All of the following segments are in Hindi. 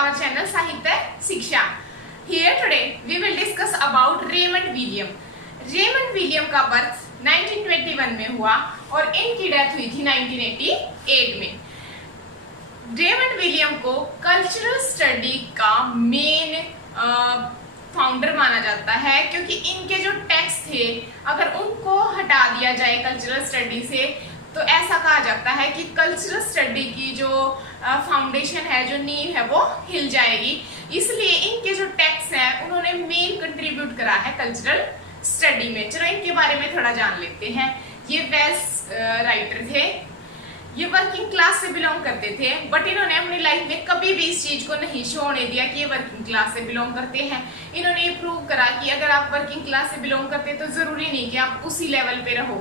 our channel Sahitya Shiksha. Here today we will discuss about Raymond William. Raymond William का बर्थ 1921 में हुआ और इनकी डेथ हुई थी 1988 में। रेमंड विलियम को कल्चरल स्टडी का मेन फाउंडर माना जाता है, क्योंकि इनके जो टेक्स्ट थे अगर उनको हटा दिया जाए कल्चरल स्टडी से तो ऐसा कहा जाता है कि कल्चरल स्टडी की जो फाउंडेशन है, जो नींव है, वो हिल जाएगी। इसलिए इनके जो टेक्स्ट हैं उन्होंने मेन कंट्रीब्यूट करा है कल्चरल स्टडी में। चलो इनके बारे में थोड़ा जान लेते हैं। ये वेल्स राइटर थे, ये वर्किंग क्लास से बिलोंग करते थे, बट इन्होंने अपनी लाइफ में कभी भी इस चीज को नहीं शो होने दिया कि ये वर्किंग क्लास से बिलोंग करते हैं। इन्होंने ये प्रूव करा कि अगर आप वर्किंग क्लास से बिलोंग करते तो जरूरी नहीं कि आप उसी लेवल पे रहो।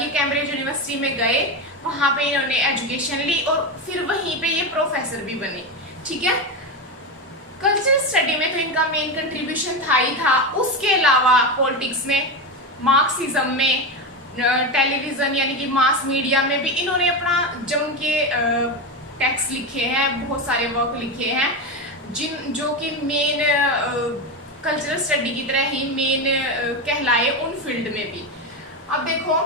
ये कैम्ब्रिज यूनिवर्सिटी में गए, वहां पे इन्होंने एजुकेशन ली और फिर वहीं पे ये प्रोफेसर भी बने। ठीक है, कल्चरल स्टडी में तो इनका मेन कंट्रीब्यूशन था ही था। उसके अलावा पॉलिटिक्स में, मार्क्सिज्म में, टेलीविजन यानी कि मास मीडिया में भी इन्होंने अपना जम के टेक्स्ट लिखे हैं, बहुत सारे वर्क लिखे हैं जो कि मेन कल्चरल स्टडी की तरह ही मेन कहलाए उन फील्ड में भी। अब देखो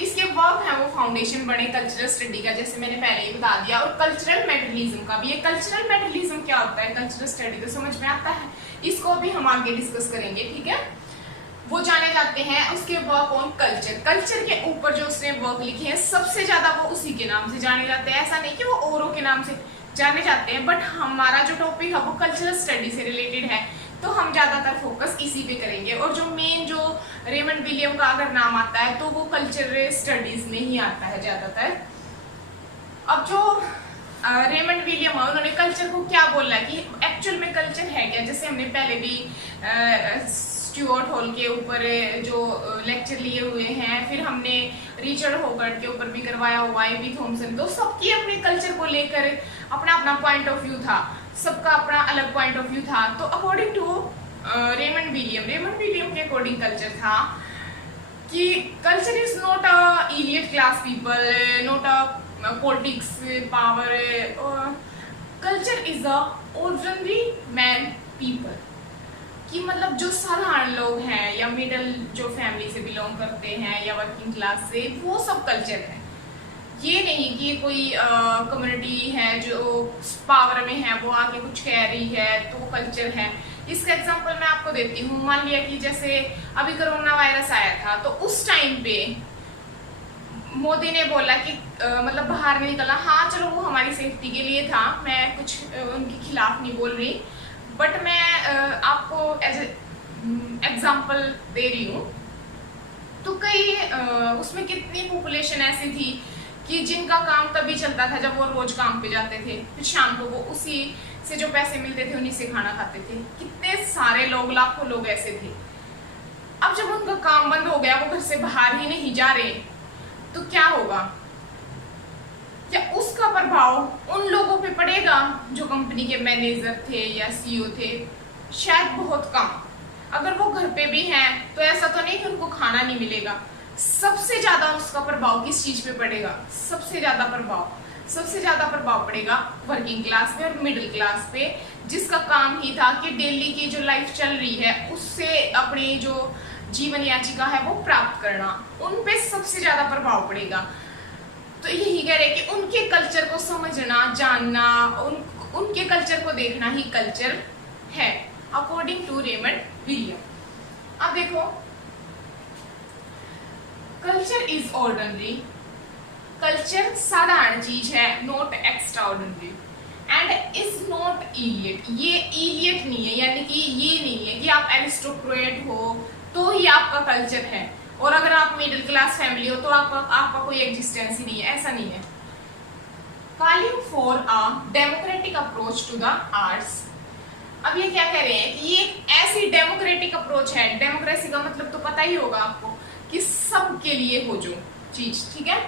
इसके वर्क है वो फाउंडेशन बने कल्चरल स्टडी का, जैसे मैंने पहले ही बता दिया। और कल्चरल मेटरलिज्म का भी। ये कल्चरल मेटरलिज्म क्या होता है, कल्चरल स्टडी तो समझ में आता है, इसको भी हम आगे डिस्कस करेंगे। ठीक है, वो जाने जाते हैं उसके वर्क ऑन कल्चर। कल्चर के ऊपर जो उसने वर्क लिखे हैं सबसे ज्यादा वो उसी के नाम से जाने जाते हैं। ऐसा नहीं कि वो औरों के नाम से जाने जाते हैं, बट हमारा जो टॉपिक है वो कल्चरल स्टडी से रिलेटेड है तो हम ज्यादातर फोकस इसी पे करेंगे। और जो मेन जो रेमंड विलियम का अगर नाम आता है तो वो कल्चरल स्टडीज में ही आता है ज्यादातर। अब जो रेमंड विलियम है उन्होंने कल्चर को क्या बोला कि एक्चुअल में कल्चर है क्या। जैसे हमने पहले भी स्टुअर्ट हॉल के ऊपर जो लेक्चर लिए हुए हैं, फिर हमने रिचर्ड हॉवर्ड के ऊपर भी करवाया हुआ है, वी थॉमसन। तो सबकी अपने कल्चर को लेकर अपना अपना पॉइंट ऑफ व्यू था, सबका अपना अलग पॉइंट ऑफ व्यू था। तो अकॉर्डिंग टू रेमंड विलियम के अकॉर्डिंग कल्चर था कि culture is not a elite class people, not a politics power. Culture is a ordinary man people, कि मतलब जो साधारण लोग हैं या मिडिल जो फैमिली से बिलोंग करते हैं या वर्किंग क्लास से, वो सब कल्चर है। ये नहीं कि कोई कम्युनिटी है जो पावर में है वो आके कुछ कह रही है तो वो कल्चर है। इसका एग्जांपल मैं आपको देती हूँ। मान लिया कि जैसे अभी कोरोना वायरस आया था तो उस टाइम पे मोदी ने बोला कि मतलब बाहर नहीं निकलना। हाँ चलो वो हमारी सेफ्टी के लिए था, मैं कुछ उनके खिलाफ नहीं बोल रही, बट मैं आपको एज एग्जाम्पल दे रही हूँ। तो कई उसमें कितनी पॉपुलेशन ऐसी थी कि जिनका काम तभी चलता था जब वो रोज काम पे जाते थे, फिर शाम को वो उसी से जो पैसे मिलते थे उन्हीं से खाना खाते थे। कितने सारे लोग, लाखों लोग ऐसे थे। अब जब उनका काम बंद हो गया, वो घर से बाहर ही नहीं जा रहे, तो क्या होगा? क्या उसका प्रभाव उन लोगों पे पड़ेगा जो कंपनी के मैनेजर थे या सीईओ थे? शायद बहुत कम। अगर वो घर पे भी हैं तो ऐसा तो नहीं कि उनको खाना नहीं मिलेगा। सबसे ज्यादा उसका प्रभाव किस चीज पे पड़ेगा? सबसे ज्यादा प्रभाव पड़ेगा वर्किंग क्लास पे और मिडिल क्लास पे, जिसका काम ही था कि डेली की जो लाइफ चल रही है उससे अपनी जो जीवन याचिका है वो प्राप्त करना। उन पे सबसे ज्यादा प्रभाव पड़ेगा। तो यही कह रहे कि उनके कल्चर को समझना, जानना, उनके कल्चर को देखना ही कल्चर है, अकॉर्डिंग टू रेमंड विलियम। अब देखो, कल्चर इज ऑर्डिनरी। कल्चर साधारण चीज है, not extraordinary, and is not elite. ये इलियट नहीं है, यानी कि ये नहीं है कि आप एरिस्टोक्रेट हो तो ही आपका कल्चर है, और अगर आप मिडिल क्लास फैमिली हो तो आपका कोई एग्जिस्टेंस ही नहीं है। ऐसा नहीं है। Calling for a democratic approach to the arts. अब ये क्या कह रहे हैं कि ये एक ऐसी डेमोक्रेटिक अप्रोच है। डेमोक्रेसी का मतलब तो पता ही होगा आपको कि सबके लिए हो जो चीज, ठीक है,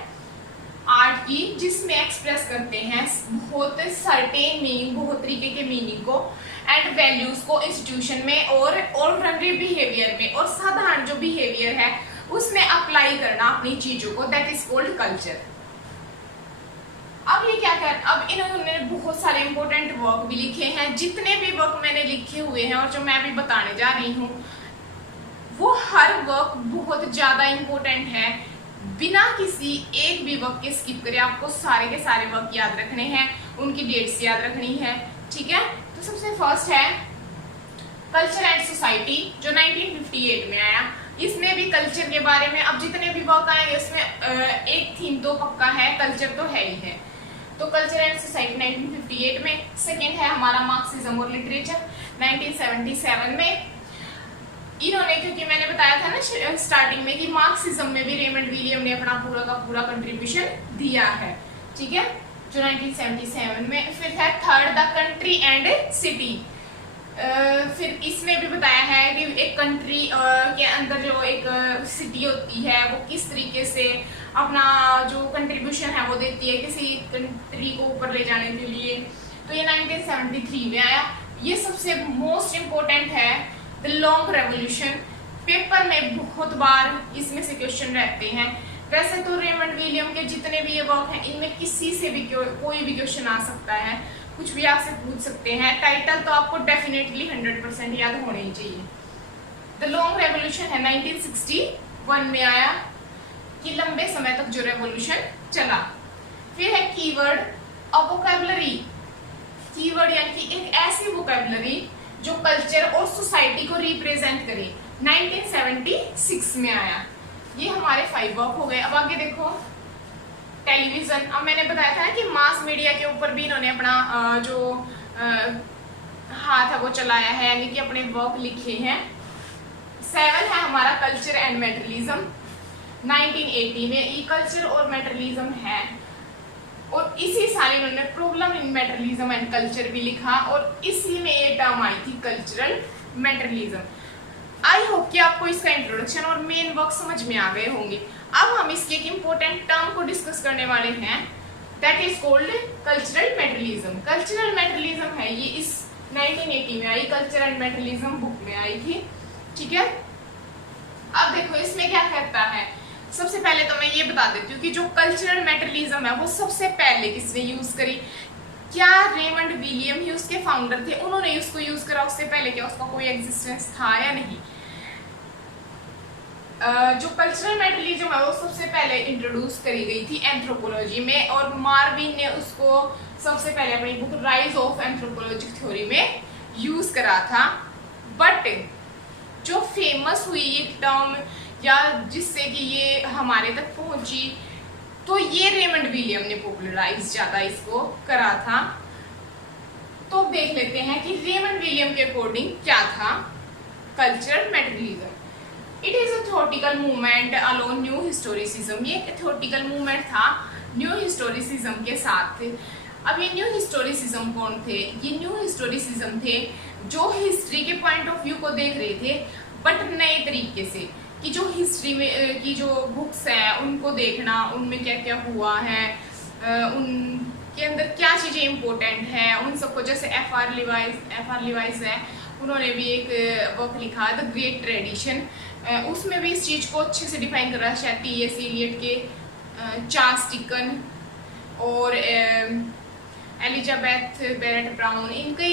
आर्ट की, जिसमें एक्सप्रेस करते हैं बहुत सर्टेन मीनिंग, बहुत तरीके के मीनिंग को एंड वैल्यूज को इंस्टीट्यूशन में और ऑर्डिनरी बिहेवियर में, और साधारण जो बिहेवियर है उसमें अप्लाई करना अपनी चीजों को, दैट इज कॉल्ड कल्चर। अब ये क्या खैर, अब इन्होंने बहुत सारे इंपॉर्टेंट वर्क भी लिखे हैं। जितने भी वर्क मैंने लिखे हुए हैं और जो मैं अभी बताने जा रही हूँ, वो हर वर्क बहुत ज्यादा इंपॉर्टेंट है। बिना किसी एक भी वर्क के स्किप करे आपको सारे के सारे वर्क याद रखने हैं, उनकी डेट्स याद रखनी है, ठीक है। तो सबसे फर्स्ट है कल्चर एंड सोसाइटी, जो 1958 में आया। इसमें भी कल्चर के बारे में, अब जितने भी वर्क आएंगे उसमें एक थीम तो पक्का है, कल्चर तो है ही है। तो कल्चर एंड सोसाइटी 1958 में। सेकेंड है हमारा मार्क्सिज्म और लिटरेचर 1977 में। इन्होंने, क्योंकि मैंने बताया था ना स्टार्टिंग में कि मार्क्सिज्म में भी रेमंड विलियम ने अपना पूरा का पूरा कंट्रीब्यूशन दिया है, ठीक है, जो 1977 में। फिर है third the country and city. फिर इसमें भी बताया है कि एक कंट्री के अंदर जो एक सिटी होती है वो किस तरीके से अपना जो कंट्रीब्यूशन है वो देती है किसी कंट्री को ऊपर ले जाने के लिए। तो ये 1973 में आया। ये सबसे मोस्ट इम्पोर्टेंट है द लॉन्ग रेवोल्यूशन। पेपर में बहुत बार इसमें से क्वेश्चन रहते हैं। वैसे तो रेमंड विलियम के जितने भी ये वर्क हैं इनमें किसी से भी कोई भी क्वेश्चन आ सकता है, कुछ भी आपसे पूछ सकते हैं। टाइटल तो आपको डेफिनेटली 100% याद होने ही चाहिए। द लॉन्ग रेवोल्यूशन है 1961 में आया, कि लंबे समय तक जो रेवोल्यूशन चला। फिर है कीवर्ड अ वोकैबुलरी। कीवर्ड यानी कि एक ऐसी वोकैबुलरी जो कल्चर और सोसाइटी को रिप्रेजेंट करे, 1976 में आया। ये हमारे 5 वर्क हो गए। अब आगे देखो टेलीविजन। अब मैंने बताया था कि मास मीडिया के ऊपर भी इन्होंने अपना जो हाथ है वो चलाया है, यानी कि अपने वर्क लिखे हैं। 7 है हमारा कल्चर एंड मेटेरियलिज्म 1980 में। ये कल्चर और मेटेरियलिज्म है, और इसी साल इन्होंने problem in materialism and culture भी लिखा, और इसी में ये टर्म आई थी कल्चरल मेटेरियलिज्म। आई होप कि आपको इसका इंट्रोडक्शन और मेन वर्क समझ में आ गए होंगे। अब हम इसके एक इम्पोर्टेंट टर्म को डिस्कस करने वाले हैं, that is called cultural materialism. Cultural materialism है ये इस 1980 में आई, कल्चर एंड मेटेरियलिज्म बुक में आई थी, ठीक है। अब देखो इसमें क्या कहता है। सबसे पहले तो मैं ये बता देती हूँ कि जो कल्चरल मेटेरियलिज्म है वो सबसे पहले किसने यूज करी। क्या रेमंड विलियम ही उसके फाउंडर थे, उन्होंने उसको यूज करा, उससे पहले क्या उसका कोई एग्जिस्टेंस था या नहीं। जो कल्चरल मेटेरियलिज्म है वो सबसे पहले इंट्रोड्यूस करी गई थी एंथ्रोपोलॉजी में, और मार्विन ने उसको सबसे पहले अपनी बुक राइज ऑफ एंथ्रोपोलॉजिक थ्योरी में यूज करा था। बट जो फेमस हुई ये टर्म, या जिससे कि ये हमारे तक पहुंची, तो ये रेमंड विलियम ने पॉपुलराइज ज्यादा इसको करा था। तो देख लेते हैं कि रेमंड विलियम के अकॉर्डिंग क्या था cultural materialism. It is a theoretical movement alone new historicism. ये एक थ्योरेटिकल मूवमेंट था न्यू हिस्टोरिसिज्म के साथ। अब ये न्यू हिस्टोरिसिज्म कौन थे? ये न्यू हिस्टोरिसिज्म थे जो हिस्ट्री के पॉइंट ऑफ व्यू को देख रहे थे, बट नए तरीके से, कि जो हिस्ट्री में की जो बुक्स हैं उनको देखना, उनमें क्या क्या हुआ है, उनके अंदर क्या चीज़ें इंपॉर्टेंट हैं, उन सबको। जैसे एफ.आर. लिवाइस है, उन्होंने भी एक वर्क लिखा द ग्रेट ट्रेडिशन, उसमें भी इस चीज़ को अच्छे से डिफाइन कर रहा है। शायद टी.एस. इलियट के, चार्ल्स डिकन और एलिजाबेथ बेरेट ब्राउन, इनके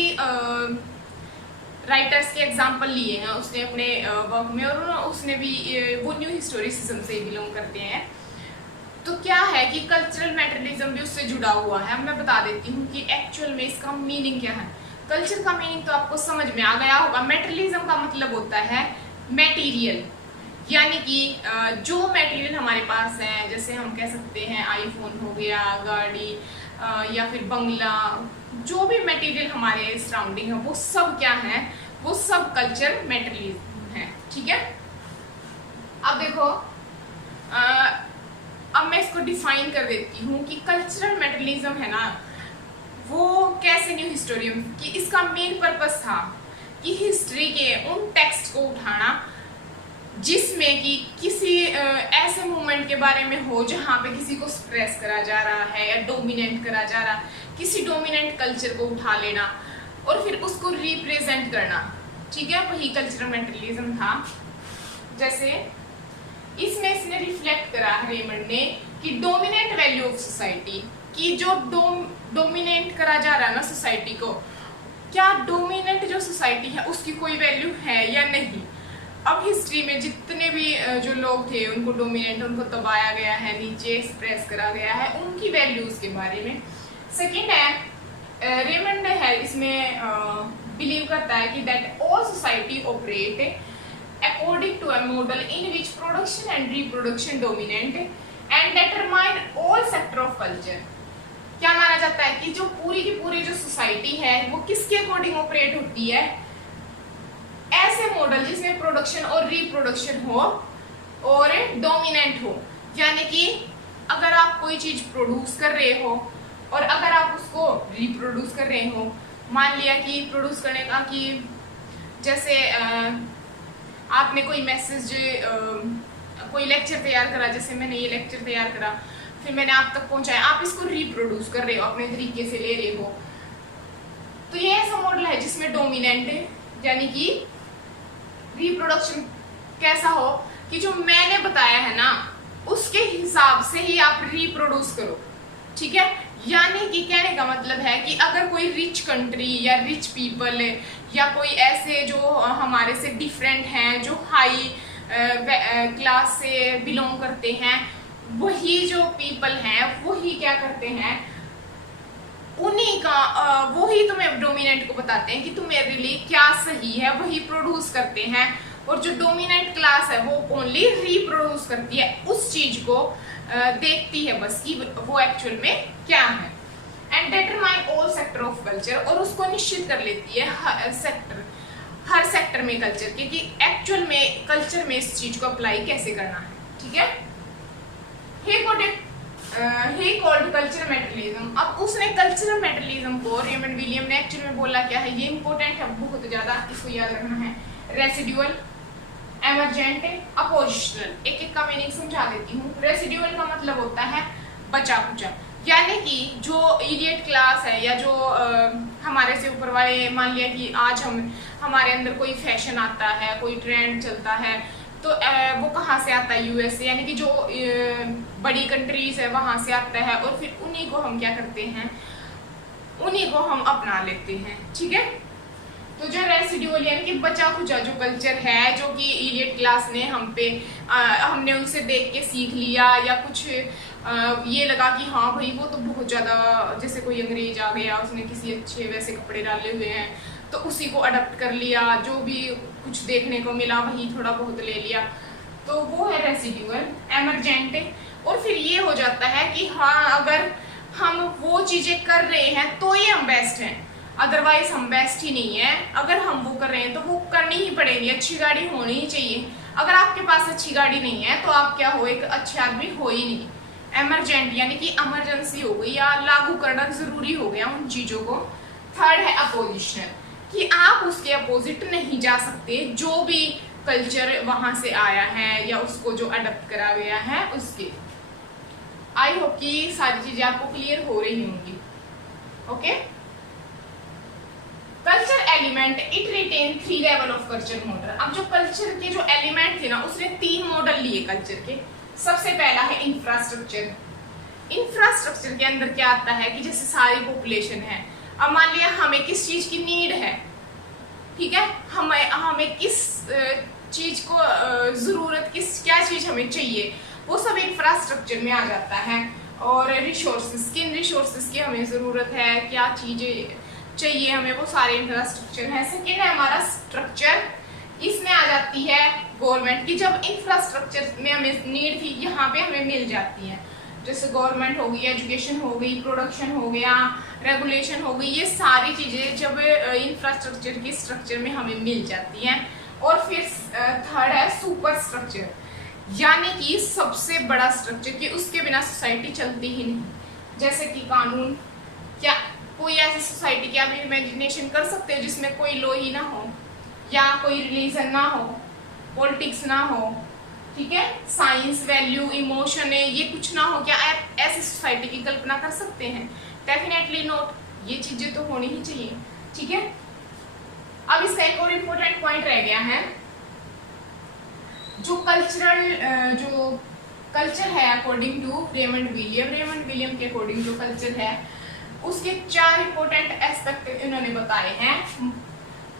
राइटर्स के एग्जाम्पल लिए हैं उसने अपने वर्क में, और उसने भी वो न्यू हिस्टोरिसिज्म से बिलोंग करते हैं। तो क्या है कि कल्चरल मेटेरियलिज्म भी उससे जुड़ा हुआ है। मैं बता देती हूँ कि एक्चुअल में इसका मीनिंग क्या है। कल्चर का मीनिंग तो आपको समझ में आ गया होगा। मेटेरियलिज्म का मतलब होता है मटेरियल, यानी कि जो मटेरियल हमारे पास है, जैसे हम कह सकते हैं आईफोन हो गया, गाड़ी, या फिर बंगला, जो भी मटेरियल हमारे सराउंडिंग है वो सब क्या है, वो सब कल्चर मटेरियलिज्म है, ठीक है। अब देखो अब मैं इसको डिफाइन कर देती हूँ कि कल्चरल मटेरियलिज्म है ना, वो कैसे न्यू हिस्टोरियम कि इसका मेन पर्पस था कि हिस्ट्री के उन टेक्स्ट को उठाना जिसमें कि किसी ऐसे मूवमेंट के बारे में हो जहाँ पे किसी को स्ट्रेस करा जा रहा है या डोमिनेट करा जा रहा है, किसी डोमिनेंट कल्चर को उठा लेना और फिर उसको रिप्रेजेंट करना, ठीक है, वही कल्चरल मटेरियलिज्म था। जैसे इसमें इसने रिफ्लेक्ट करा रेमंड ने कि डोमिनेंट वैल्यू ऑफ सोसाइटी, कि जो डोमिनेट करा जा रहा है ना सोसाइटी को, क्या डोमिनेंट जो सोसाइटी है उसकी कोई वैल्यू है या नहीं। अब हिस्ट्री में जितने भी जो लोग थे उनको डोमिनेंट, उनको दबाया गया है, नीचे एक्सप्रेस करा गया है, उनकी वैल्यूज के बारे में। सेकंड है रेमंड है इसमें बिलीव करता है कि that all society operate according to a model in which production and reproduction dominate and determine all sector of culture। क्या माना जाता है कि जो पूरी की पूरी जो सोसाइटी है वो किसके अकॉर्डिंग ऑपरेट होती है, ऐसे मॉडल जिसमें प्रोडक्शन और रिप्रोडक्शन हो और डोमिनेंट हो। यानी कि अगर आप कोई चीज प्रोड्यूस कर रहे हो और अगर आप उसको रिप्रोड्यूस कर रहे हो, मान लिया कि प्रोड्यूस करने का कि जैसे आपने कोई मैसेज कोई लेक्चर तैयार करा, जैसे मैंने ये लेक्चर तैयार करा फिर मैंने आप तक पहुंचाया, आप इसको रिप्रोड्यूस कर रहे हो, अपने तरीके से ले रहे हो, तो ये ऐसा मॉडल है जिसमें डोमिनेंट है। यानी कि रिप्रोडक्शन कैसा हो कि जो मैंने बताया है ना उसके हिसाब से ही आप रिप्रोड्यूस करो, ठीक है। यानी कि कहने का मतलब है कि अगर कोई रिच कंट्री या रिच पीपल या कोई ऐसे जो हमारे से डिफरेंट हैं, जो हाई क्लास से बिलोंग करते हैं, वही जो पीपल हैं वही क्या करते हैं, उन्हीं का वही तुम्हें डोमिनेंट को बताते हैं कि तुम्हारे लिए क्या सही है, वही प्रोड्यूस करते हैं। और जो डोमिनेंट क्लास है वो ओनली रिप्रोड्यूस करती है, उस चीज को देखती है बस कि वो एक्चुअल में क्या है। And determine all sector of culture, और उसको निश्चित कर लेती है हर सेक्टर में कल्चर के कि एक्चुअल में कल्चर में इस चीज को अप्लाई कैसे करना है, ठीक है। He called cultural materialism. अब उसने कल्चरल मेटेरियलिज्म को, रेमंड विलियम ने एक्चुअल में बोला क्या है, ये इंपॉर्टेंट है बहुत ज्यादा, इसको याद रखना है। Residual, emergent, appositional. एक एक का मीनिंग समझा देती हूँ। रेसिडुअल का मतलब होता है बचा कुचा, यानी कि जो इडियट क्लास है या जो हमारे से ऊपर वाले, मान लिया कि आज हमारे अंदर कोई फैशन आता है, कोई ट्रेंड चलता है, तो वो कहाँ से आता है, यूएसए, यानी कि जो बड़ी कंट्रीज है वहां से आता है, और फिर उन्हीं को हम क्या करते हैं, उन्हीं को हम अपना लेते हैं, ठीक है। तो जो रेसिडुअल यानी कि बचा खुचा जो कल्चर है, जो कि इडियट क्लास ने हमने उनसे देख के सीख लिया, या कुछ ये लगा कि हाँ भाई वो तो बहुत ज्यादा, जैसे कोई अंग्रेज आ गया उसने किसी अच्छे वैसे कपड़े डाले हुए हैं तो उसी को अडॉप्ट कर लिया, जो भी कुछ देखने को मिला वही थोड़ा बहुत ले लिया, तो वो है रेसिडुअल। एमरजेंट, और फिर ये हो जाता है कि हाँ अगर हम वो चीजें कर रहे हैं तो ये हम बेस्ट हैं, अदरवाइज हम बेस्ट ही नहीं है। अगर हम वो कर रहे हैं तो वो करनी ही पड़ेगी, अच्छी गाड़ी होनी ही चाहिए। अगर आपके पास अच्छी गाड़ी नहीं है तो आप क्या हो, एक अच्छे आदमी हो ही नहीं। एमरजेंट यानी कि इमरजेंसी हो गई या लागू करना जरूरी हो गया उन चीजों को। थर्ड है अपोजिशनल, कि आप उसके अपोजिट नहीं जा सकते, जो भी कल्चर वहां से आया है या उसको जो अडॉप्ट करा गया है उसके। आई होप कि सारी चीजें आपको क्लियर हो रही होंगी। Okay, culture element, it retain 3 level of culture model. अब जो कल्चर के जो एलिमेंट थे ना उसने 3 मॉडल लिए कल्चर के। सबसे पहला है इंफ्रास्ट्रक्चर। इंफ्रास्ट्रक्चर के अंदर क्या आता है कि जैसे सारी पॉपुलेशन है, अब मान लिया हमें किस चीज की नीड है, ठीक है, हमें किस चीज को जरूरत, क्या चीज हमें चाहिए, वो सब इंफ्रास्ट्रक्चर में आ जाता है। और रिसोर्सेज, किन रिसोर्सेज की हमें जरूरत है, क्या चीजें चाहिए हमें, वो सारे इंफ्रास्ट्रक्चर है। सेकेंड है हमारा स्ट्रक्चर, इसमें आ जाती है गवर्नमेंट की, जब इंफ्रास्ट्रक्चर में हमें नीड थी यहाँ पे हमें मिल जाती है, जैसे गवर्नमेंट हो गई, एजुकेशन हो गई, प्रोडक्शन हो गया, रेगुलेशन हो गई, ये सारी चीजें जब इंफ्रास्ट्रक्चर की स्ट्रक्चर में हमें मिल जाती हैं। और फिर थर्ड है सुपर स्ट्रक्चर, यानी कि सबसे बड़ा स्ट्रक्चर कि उसके बिना सोसाइटी चलती ही नहीं। जैसे कि कानून, क्या कोई ऐसी सोसाइटी की आप इमेजिनेशन कर सकते हो जिसमें कोई लॉ ही ना हो, या कोई रिलीजन ना हो, पॉलिटिक्स ना हो, ठीक है, साइंस, वैल्यू, इमोशन है, ये कुछ ना हो? क्या आप ऐसी सोसाइटी की कल्पना कर सकते हैं? Definitely not. ये चीजें तो होनी ही चाहिए, ठीक है। अब इसका एक और इम्पोर्टेंट पॉइंट रह गया है, जो कल्चरल जो कल्चर है अकॉर्डिंग टू रेमंड विलियम के अकॉर्डिंग जो कल्चर है उसके 4 इंपॉर्टेंट एस्पेक्ट इन्होंने बताए हैं।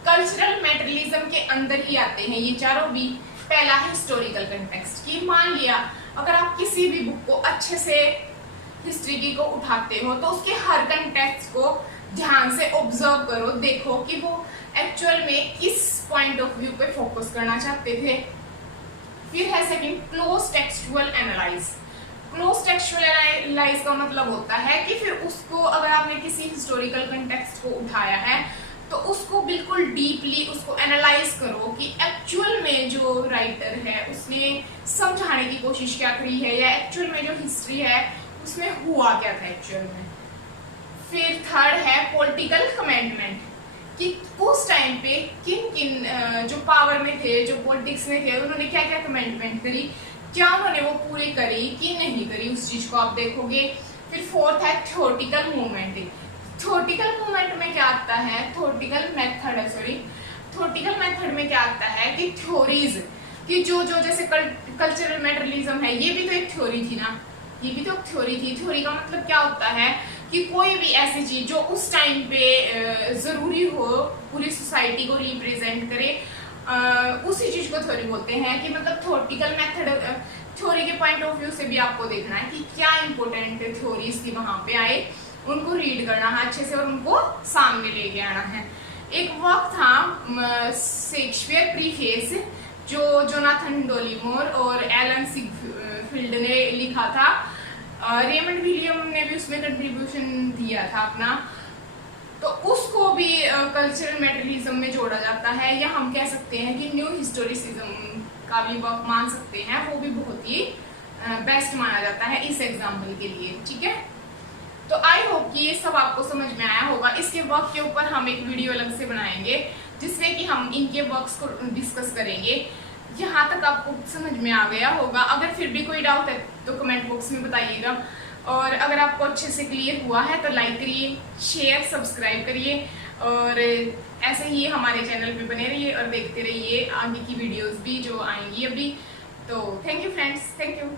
कल्चरल मेटेरियलिज्म के अंदर ही आते हैं ये चारों भी। पहला है हिस्टोरिकल कंटेक्स्ट, कि मान लिया अगर आप किसी भी बुक को अच्छे से हिस्ट्री की को उठाते हो तो उसके हर कंटेक्स्ट को ध्यान से ऑब्जर्व करो, देखो कि वो एक्चुअल में किस पॉइंट ऑफ व्यू पे फोकस करना चाहते थे। फिर है second close textual analyse. Close textual analyse का मतलब होता है कि फिर उसको अगर आपने किसी हिस्टोरिकल कंटेक्स्ट को उठाया है तो उसको बिल्कुल डीपली उसको एनालाइज करो कि एक्चुअल में जो राइटर है उसने समझाने की कोशिश क्या करी है, या एक्चुअल में जो हिस्ट्री है उसमें हुआ क्या था एक्चुअल में। फिर थर्ड है पॉलिटिकल कमेंटमेंट, कि उस टाइम पे किन किन जो पावर में थे, जो पॉलिटिक्स में थे, उन्होंने क्या क्या कमेंटमेंट करी, क्या उन्होंने वो पूरी करी कि नहीं करी, उस चीज को आप देखोगे। फिर फोर्थ है थ्योरेटिकल मूवमेंट। थ्योरेटिकल मूवमेंट में क्या आता है, थ्योरेटिकल मेथड में क्या आता है कि थ्योरीज कि जो जैसे कल्चरल मेटेरियलिज्म है ये भी तो एक थ्योरी थी ना, ये भी तो एक थ्योरी थी। थ्योरी का मतलब क्या होता है कि कोई भी ऐसी चीज जो उस टाइम पे जरूरी हो, पूरी सोसाइटी को रिप्रेजेंट करे, उसी चीज को थ्योरी बोलते हैं। कि मतलब थ्योरेटिकल मेथड, थ्योरी के पॉइंट ऑफ व्यू से भी आपको देखना है कि क्या इंपॉर्टेंट थ्योरीज थी वहां पे आए, उनको रीड करना है अच्छे से और उनको सामने लेके आना है। एक वर्क था शेक्सपियर प्रीफेस, जो जोनाथन डोलीमोर और एलन सिगफील्ड ने लिखा था। रेमंड विलियम ने भी उसमें कंट्रीब्यूशन दिया था अपना, तो उसको भी कल्चरल मेटेरियलिज्म में जोड़ा जाता है, या हम कह सकते हैं कि न्यू हिस्टोरिसिज्म का भी वर्क मान सकते हैं, वो भी बहुत ही बेस्ट माना जाता है इस एग्जाम्पल के लिए। ठीक है, तो आई होप कि ये सब आपको समझ में आया होगा। इसके वर्क के ऊपर हम एक वीडियो अलग से बनाएंगे जिसमें कि हम इनके वर्क्स को डिस्कस करेंगे। यहाँ तक आपको समझ में आ गया होगा। अगर फिर भी कोई डाउट है तो कमेंट बॉक्स में बताइएगा, और अगर आपको अच्छे से क्लियर हुआ है तो लाइक करिए, शेयर, सब्सक्राइब करिए, और ऐसे ही हमारे चैनल पे बने रहिए और देखते रहिए आगे की वीडियोस भी जो आएंगी अभी। तो thank you friends, thank you.